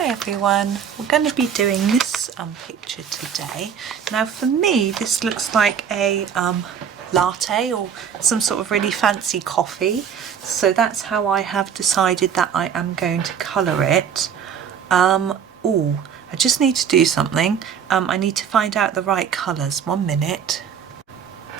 Hi everyone, we're going to be doing this picture today. Now for me this looks like a latte or some sort of really fancy coffee, so that's how I have decided that I am going to colour it. Oh, I just need to do something. I need to find out the right colours. 1 minute.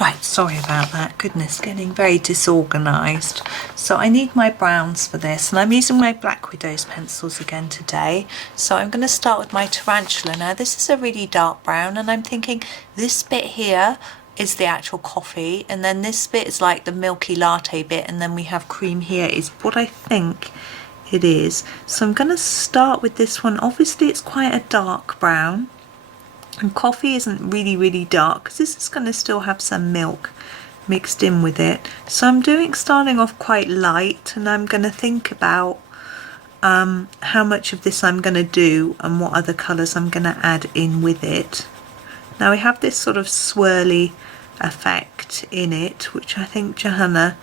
Right, sorry about that. Goodness, getting very disorganised. So I need my browns for this, and I'm using my Black Widow's pencils again today. So I'm going to start with my Tarantula. Now this is a really dark brown, and I'm thinking this bit here is the actual coffee, and then this bit is like the milky latte bit, and then we have cream here is what I think it is. So I'm going to start with this one. Obviously it's quite a dark brown. And coffee isn't really dark because this is going to still have some milk mixed in with it. So I'm starting off quite light, and I'm going to think about how much of this I'm going to do and what other colours I'm going to add in with it. Now we have this sort of swirly effect in it, which I think Johanna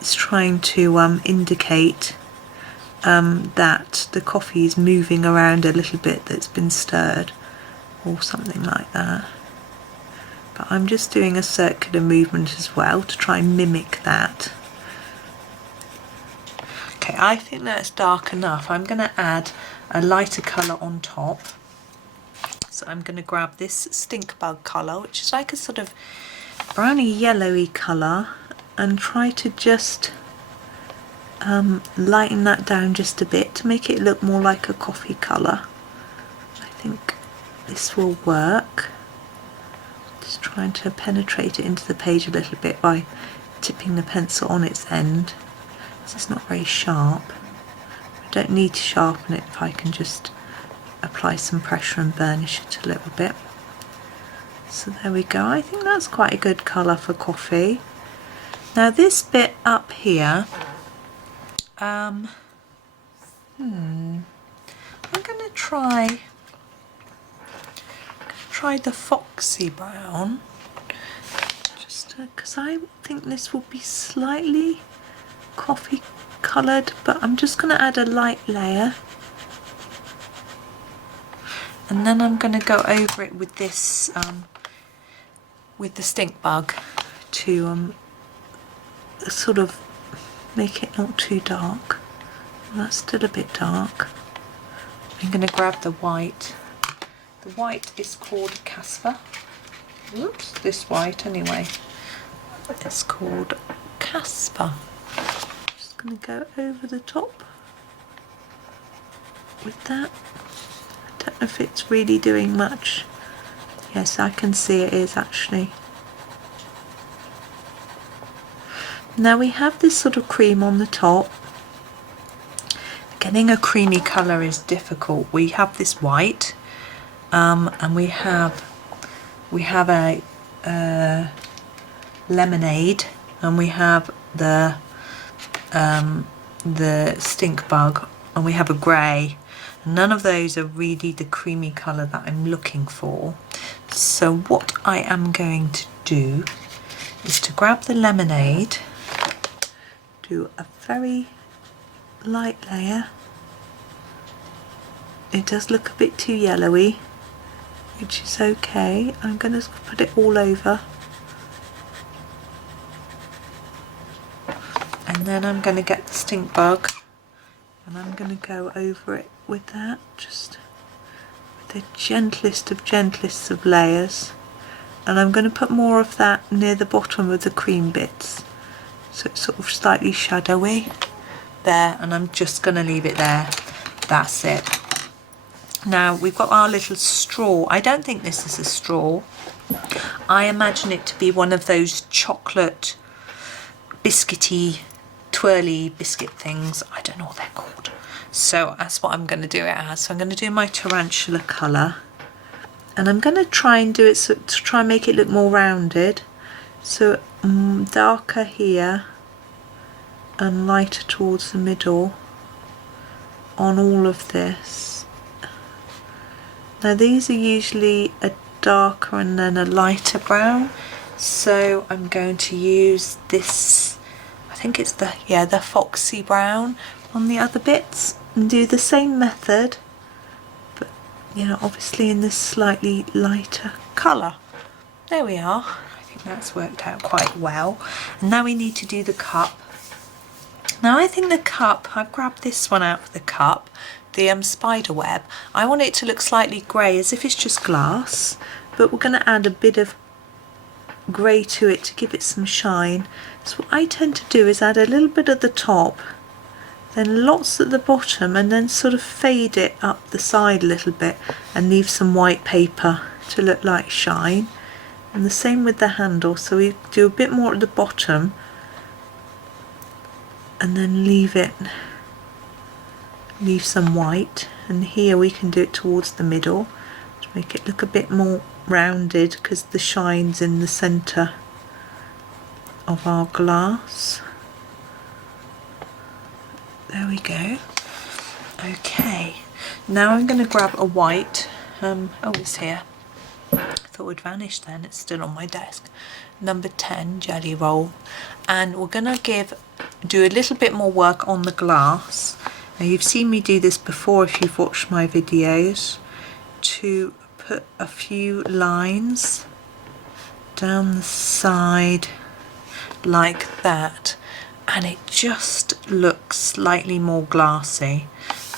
is trying to indicate that the coffee is moving around a little bit, that's been stirred, or something like that. But I'm just doing a circular movement as well to try and mimic that. Okay, I think that's dark enough. I'm going to add a lighter colour on top. So I'm going to grab this stink bug colour, which is like a sort of browny yellowy colour, and try to just lighten that down just a bit to make it look more like a coffee colour. I think this will work. Just trying to penetrate it into the page a little bit by tipping the pencil on its end. This is not very sharp. I don't need to sharpen it if I can just apply some pressure and burnish it a little bit. So there we go. I think that's quite a good colour for coffee. Now this bit up here, I'm going to try the Foxy Brown, just because I think this will be slightly coffee coloured, but I'm just going to add a light layer, and then I'm going to go over it with this with the stink bug to sort of make it not too dark. Well, that's still a bit dark. I'm going to grab the white. The white is called Casper. Oops, this white anyway. It's called Casper. Just going to go over the top with that. I don't know if it's really doing much. Yes, I can see it is actually. Now we have this sort of cream on the top. Getting a creamy colour is difficult. We have this white. And we have a lemonade, and we have the stink bug, and we have a grey. None of those are really the creamy colour that I'm looking for. So what I am going to do is to grab the lemonade, do a very light layer. It does look a bit too yellowy, which is okay. I'm going to put it all over, and then I'm going to get the stink bug, and I'm going to go over it with that, just with the gentlest of layers, and I'm going to put more of that near the bottom of the cream bits, so it's sort of slightly shadowy there, and I'm just going to leave it there. That's it. Now we've got our little straw. I don't think this is a straw. I imagine it to be one of those chocolate biscuity twirly biscuit things. I don't know what they're called. So that's what I'm going to do it as. So I'm going to do my Tarantula colour, and I'm going to try and do it to try and make it look more rounded. So darker here and lighter towards the middle on all of this. Now these are usually a darker and then a lighter brown, so I'm going to use this, I think it's the Foxy Brown on the other bits, and do the same method you know, obviously in this slightly lighter colour. There we are. I think that's worked out quite well. And now we need to do the cup. Now I think the cup, I've grabbed this one out of the cup, the spider web. I want it to look slightly grey, as if it's just glass, but we're going to add a bit of grey to it to give it some shine. So what I tend to do is add a little bit at the top, then lots at the bottom, and then sort of fade it up the side a little bit and leave some white paper to look like shine. And the same with the handle, so we do a bit more at the bottom and then leave some white, and here we can do it towards the middle to make it look a bit more rounded because the shine's in the centre of our glass. There we go. Okay, now I'm going to grab a white, oh, it's here. I thought it would vanish then, it's still on my desk. Number 10 jelly roll, and we're going to do a little bit more work on the glass. Now you've seen me do this before if you've watched my videos, to put a few lines down the side like that, and it just looks slightly more glassy.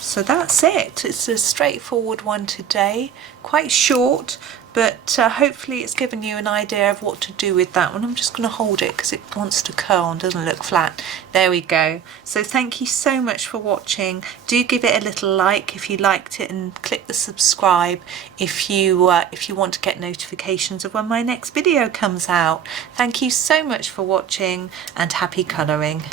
So that's it. It's a straightforward one today, quite short, but hopefully it's given you an idea of what to do with that one. I'm just going to hold it because it wants to curl and doesn't look flat. There we go. So thank you so much for watching. Do give it a little like if you liked it, and click the subscribe if you want to get notifications of when my next video comes out. Thank you so much for watching, and happy colouring.